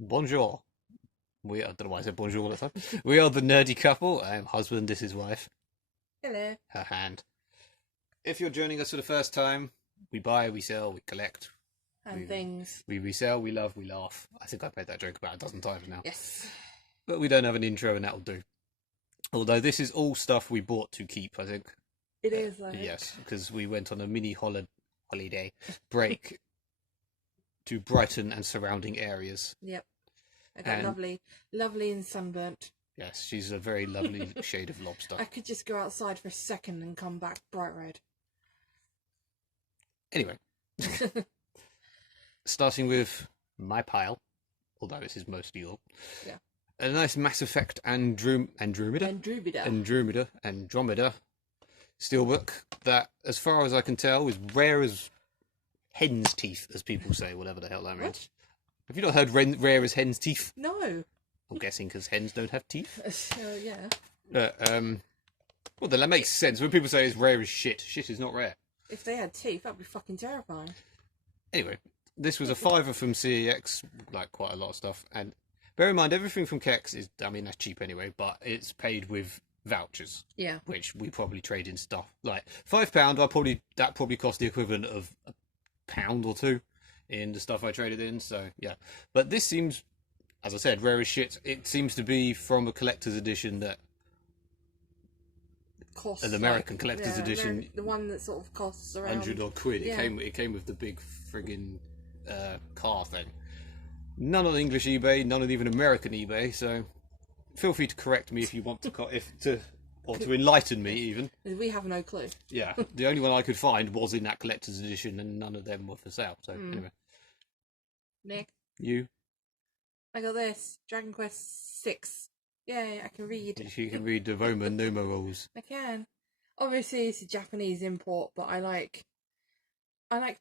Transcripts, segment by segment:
Bonjour. I don't know why I said bonjour all the time. We are the nerdy couple. I am husband, this is wife. Hello. Her hand. If you're joining us for the first time, we buy, we sell, we collect. And things. We resell, we love, we laugh. I think I've made that joke about a dozen times now. Yes. But we don't have an intro and that'll do. Although this is all stuff we bought to keep, I think. It is, like. Yes, because we went on a mini holiday break to Brighton and surrounding areas. Yep. I got lovely and sunburnt. Yes, she's a very lovely shade of lobster. I could just go outside for a second and come back bright red. Anyway. Starting with my pile, although this is mostly yours. Yeah. A nice Mass Effect Andromeda steelbook that, as far as I can tell, is rare as hen's teeth, as people say, whatever the hell that means. What? Have you not heard rare as hen's teeth? No. I'm guessing because hens don't have teeth. Yeah. Well, then that makes sense. When people say it's rare as shit, shit is not rare. If they had teeth, that'd be fucking terrifying. Anyway, this was a fiver from CEX, like quite a lot of stuff. And bear in mind, everything from Kex is, I mean, that's cheap anyway, but it's paid with vouchers. Yeah. Which we probably trade in stuff. Like £5, that probably cost the equivalent of £1 or £2 in the stuff I traded in. So yeah, but this seems, as I said, rare as shit. It seems to be from a collector's edition that. Costs an American collector's edition, the one that sort of costs around 100 odd quid. Yeah. It came with the big friggin' car thing. None on English eBay, none on even American eBay. So feel free to correct me if you want to, or to enlighten me even. We have no clue. Yeah, the only one I could find was in that collector's edition, and none of them were for sale. So anyway, Nick, you. I got this Dragon Quest 6. Yay, I can read. You can read the Roman numerals. I can. Obviously, it's a Japanese import, but I like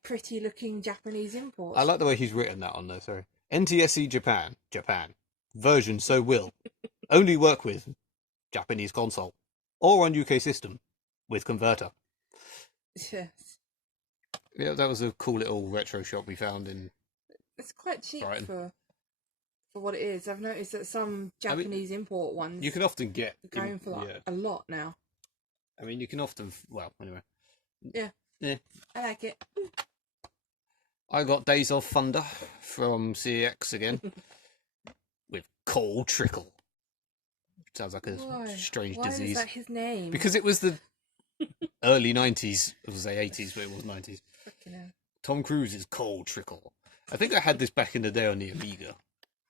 pretty looking Japanese imports. I like the way he's written that on there. Sorry, NTSC Japan version so will only work with Japanese console or on UK system with converter. Yes. Yeah, that was a cool little retro shop we found in. It's quite cheap Brighton. for what it is. I've noticed that some Japanese import ones You can often get are going for like a lot now. I mean, you can often. Well, anyway. Yeah. Yeah. I like it. I got Days of Thunder from CX again with coal trickle. Sounds like a strange disease. Why is that his name? Because it was the early 90s. I was say 80s, but it was 90s. Fucking hell. Tom Cruise's coal trickle. I think I had this back in the day on the Amiga.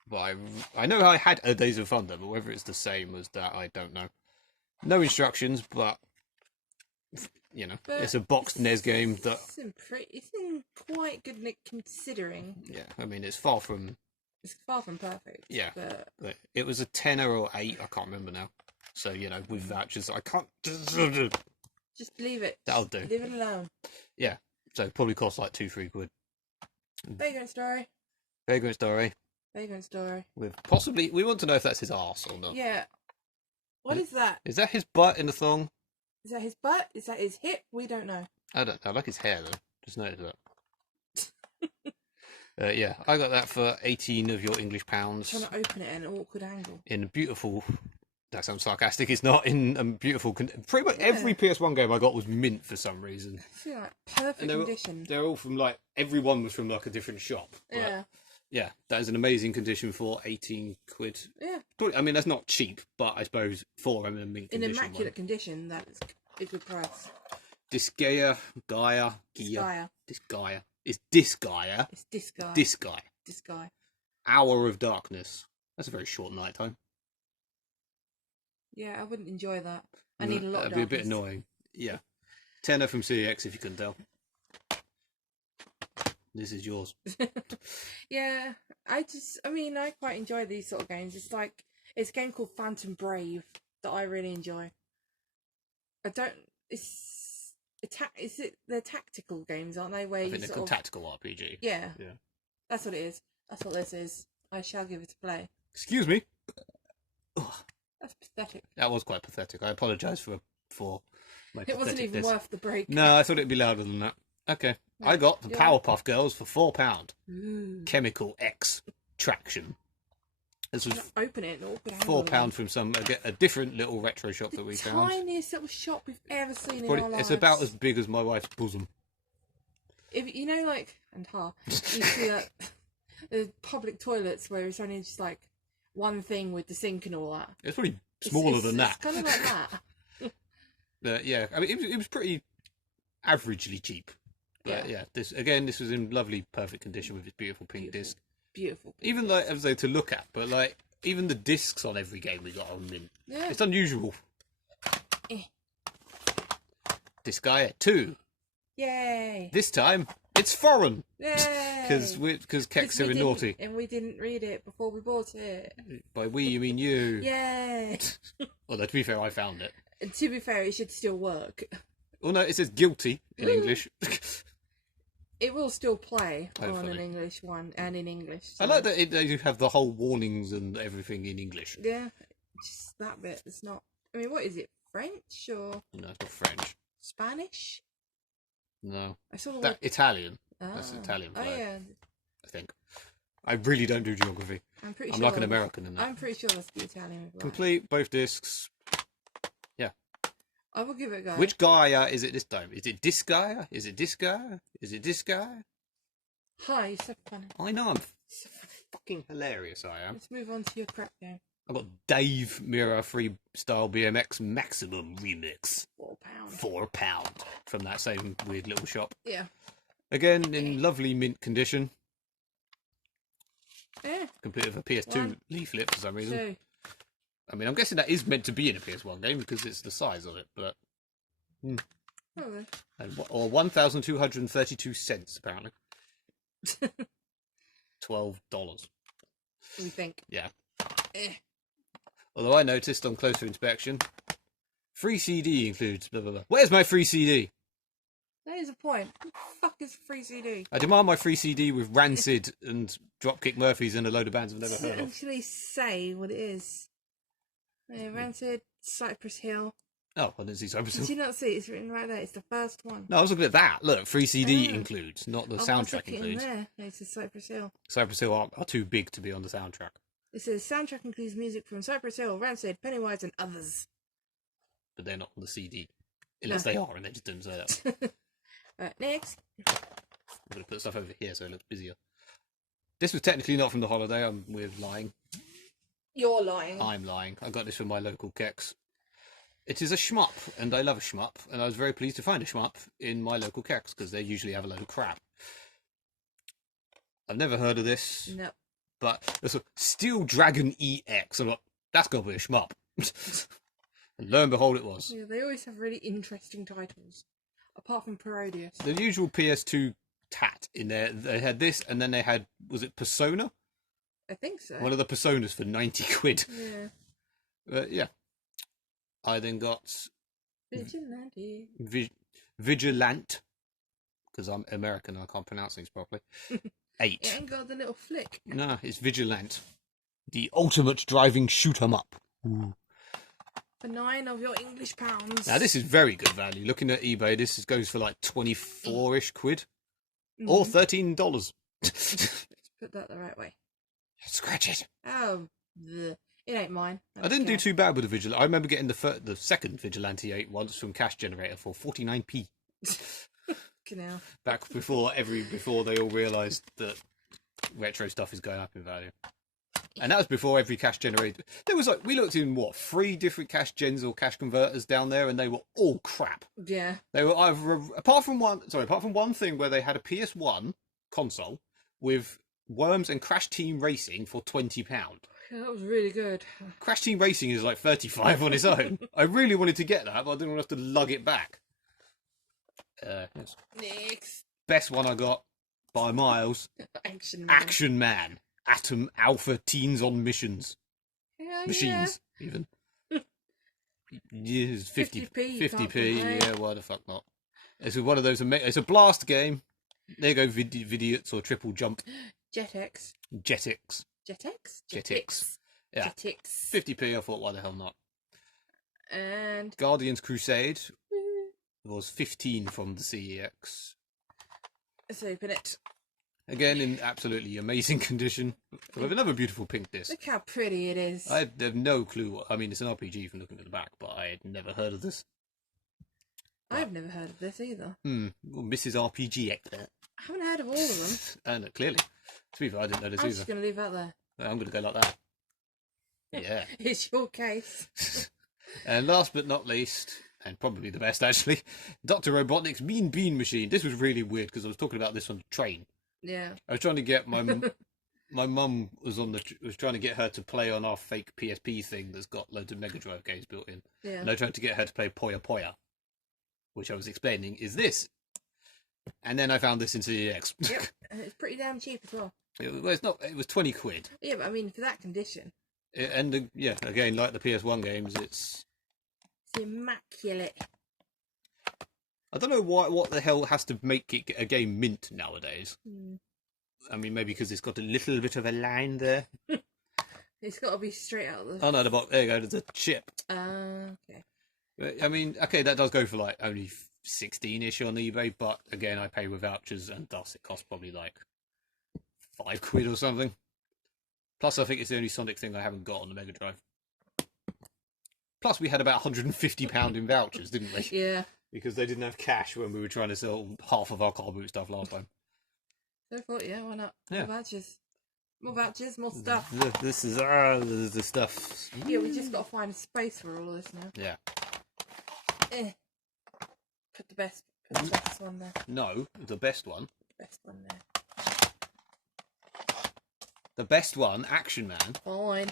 But I know I had a Days of Thunder, but whether it's the same as that, I don't know. No instructions, but you know, it's a boxed NES game that. It's in quite good nick considering. Yeah, I mean, it's far from. It's far from perfect. Yeah, but it was a 10 or 8. I can't remember now. So you know, with vouchers, I can't. Just believe it. That'll do. Leave it alone. Yeah, so it probably cost like £2-3. Vagrant Story. Vagrant Story. Vagrant Story. With possibly, we want to know if that's his arse or not. Yeah. What is that? Is that his butt in the thong? Is that his butt? Is that his hip? We don't know. I don't know. I like his hair though. Just notice that. Yeah, I got that for 18 of your English pounds. I'm trying to open it at an awkward angle. In a beautiful. That sounds sarcastic. It's not in a beautiful. Pretty much every PS1 game I got was mint for some reason. I feel like perfect condition. They're all from like everyone was from like a different shop. Yeah. Yeah, that is an amazing condition for 18 quid. Yeah. I mean, that's not cheap, but I suppose for a mint condition. In immaculate condition, that is a good price. Disgaea. It's Disgaea. It's this guy. This guy. Hour of Darkness. That's a very short night time. Yeah, I wouldn't enjoy that. I need a lot of That'd be a bit darkness. annoying. Yeah. Tenner from CX, if you can tell. This is yours. Yeah, I quite enjoy these sort of games. It's a game called Phantom Brave that I really enjoy. They're tactical games, aren't they? Where I think they're called tactical RPG. Yeah. Yeah. That's what it is. That's what this is. I shall give it a play. Excuse me. That's pathetic. That was quite pathetic. I apologise for my It wasn't even worth the break. No, I thought it'd be louder than that. Okay. I got the Powerpuff Girls for £4. Ooh. Chemical X Traction. This was Open it. And £4 from a different little retro shop that we found. Tiniest little shop we've ever seen in our lives. It's about as big as my wife's bosom. If you know, like, you see that the public toilets where it's only just like one thing with the sink and all that. It's probably smaller than that. It's kind of like that. Yeah, I mean, it was pretty averagely cheap. But yeah, this was in lovely, perfect condition with its beautiful pink disc. Beautiful. Even like as though to look at, but like even the discs on every game we got on mint. Yeah. It's unusual. Disgaea 2. Yay! This time it's foreign. Yay! Because Kex are naughty. And we didn't read it before we bought it. By we you mean you. Yay! Although to be fair, I found it. And to be fair, it should still work. Oh no, it says guilty in English. It will still play Hopefully. on an English one and in English. So. I like that they have the whole warnings and everything in English. Yeah, just that bit. It's not. I mean, what is it? French or No, it's not French. Spanish? No, I saw the word. Italian. That's Italian flag, yeah. I think. I really don't do geography. I'm pretty I'm sure. like an American in that. I'm pretty sure that's the Italian flag. Complete both discs. Yeah. I will give it a go. Which Gaia is it this time? Is it Disgaea? Is it Disgaea? Is it Disgaea? Hi, you're so funny. I know, I'm fucking hilarious, I am. Let's move on to your crap game. I've got Dave Mirror Freestyle BMX Maximum Remix. £4. £4 from that same weird little shop. Yeah. Again, in lovely mint condition. Yeah. Complete with a PS2 One, leaflet for some reason. 2. I mean, I'm guessing that is meant to be in a PS1 game because it's the size of it, but... Probably. Or 1,232 cents, apparently. $12. We think. Yeah. Eh. Although I noticed on closer inspection, free CD includes blah blah blah. Where's my free CD? That is a point. What the fuck is free CD? I demand my free CD with Rancid and Dropkick Murphys and a load of bands I've never heard of. Actually say what it is. Rancid, Cypress Hill. Oh, I didn't see Cypress Did Hill. you not see? It's written right there. It's the first one. No, I was looking at that. Look, free CD includes, not the I'll soundtrack stick it in includes. there. It says Cypress Hill. Cypress Hill are too big to be on the soundtrack. It says soundtrack includes music from Cypress Hill, Rancid, Pennywise, and others. But they're not on the CD. Unless they are, and they just didn't say that. Right, next. I'm going to put stuff over here so it looks busier. This was technically not from the holiday. We're lying. You're lying. I'm lying. I got this from my local Kex. It is a shmup, and I love a shmup, and I was very pleased to find a shmup in my local Kex, because they usually have a load of crap. I've never heard of this, No. but there's a Steel Dragon EX. I'm like, that's got to be a shmup. And lo and behold, it was. Yeah, they always have really interesting titles. Apart from Parodius. The usual PS2 tat in there. They had this, and then they had, was it Persona? I think so. One of the Personas for 90 quid. Yeah. Yeah. I then got Vigilante. Vigilant, because I'm American and I can't pronounce things properly. 8. It ain't got the little flick. No, it's Vigilant. The ultimate driving shoot 'em up. Ooh. For 9 of your English pounds. Now this is very good value. Looking at eBay, this goes for like 24-ish quid. Or $13. Let's put that the right way. Scratch it. Oh, it ain't mine. I didn't do too bad with the Vigilante. I remember getting the second Vigilante 8 once from Cash Generator for 49p. Canal. Back before they all realised that retro stuff is going up in value. And that was before every cash generator. There was we looked in 3 different cash gens or cash converters down there, and they were all crap. Yeah. They were either apart from one thing where they had a PS1 console with Worms and Crash Team Racing for £20. Yeah, that was really good. Crash Team Racing is like 35 on its own. I really wanted to get that, but I didn't want to have to lug it back. Yes. Next. Best one I got by miles. Action Man. Atom Alpha Teens on Missions. Hell Machines, even. Yes, 50p, yeah, why the fuck not? It's one of those, it's a blast game. There you go, Vidiots or Triple Jump. Jetix. Jetix. Jetix? Jetix. Yeah. Jetix. 50p, I thought, why the hell not? And Guardians Crusade was 15 from the CEX. let's open it. Again, in absolutely amazing condition. With another beautiful pink disc. Look how pretty it is. I have no clue what... I mean, it's an RPG from looking at the back, but I had never heard of this. I've never heard of this either. Well, Mrs. RPG expert. I haven't heard of all of them. And clearly. To be fair, I didn't know this I'm either. just going to leave that there. I'm going to go like that. Yeah. It's your case. And last but not least, and probably the best actually, Dr. Robotnik's Mean Bean Machine. This was really weird because I was talking about this on the train. Yeah. I was trying to get my mum was trying to get her to play on our fake PSP thing that's got loads of Mega Drive games built in. Yeah. And I tried to get her to play Poya Poya, which I was explaining is this. And then I found this in CEX. Yep. And it's pretty damn cheap as well. It was 20 quid. Yeah, but I mean, for that condition. Yeah, again, like the PS1 games, it's Immaculate. I don't know what the hell has to make it a game mint nowadays. Mm. I mean, maybe because it's got a little bit of a line there. It's got to be straight out of the... Oh no, the box. There you go. There's a chip. Okay. I mean, okay, that does go for like only 16-ish on eBay, but again, I pay with vouchers, and thus it costs probably like 5 quid or something. Plus, I think it's the only Sonic thing I haven't got on the Mega Drive. Plus, we had about £150 in vouchers, didn't we? Yeah. Because they didn't have cash when we were trying to sell half of our car boot stuff last time. So I thought, yeah, why not? Yeah. More vouchers. More vouchers, more stuff. This is the stuff. Yeah, we just got to find a space for all this now. Yeah. Put the best one there. No, the best one. Best one there. The best one, Action Man. Fine.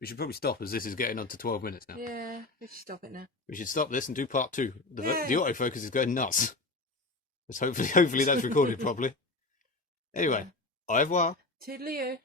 We should probably stop as this is getting on to 12 minutes now. Yeah, we should stop it now. We should stop this and do part 2. The Yeah. autofocus is going nuts. Let's hopefully that's recorded properly. Anyway, au revoir. Toodaloo.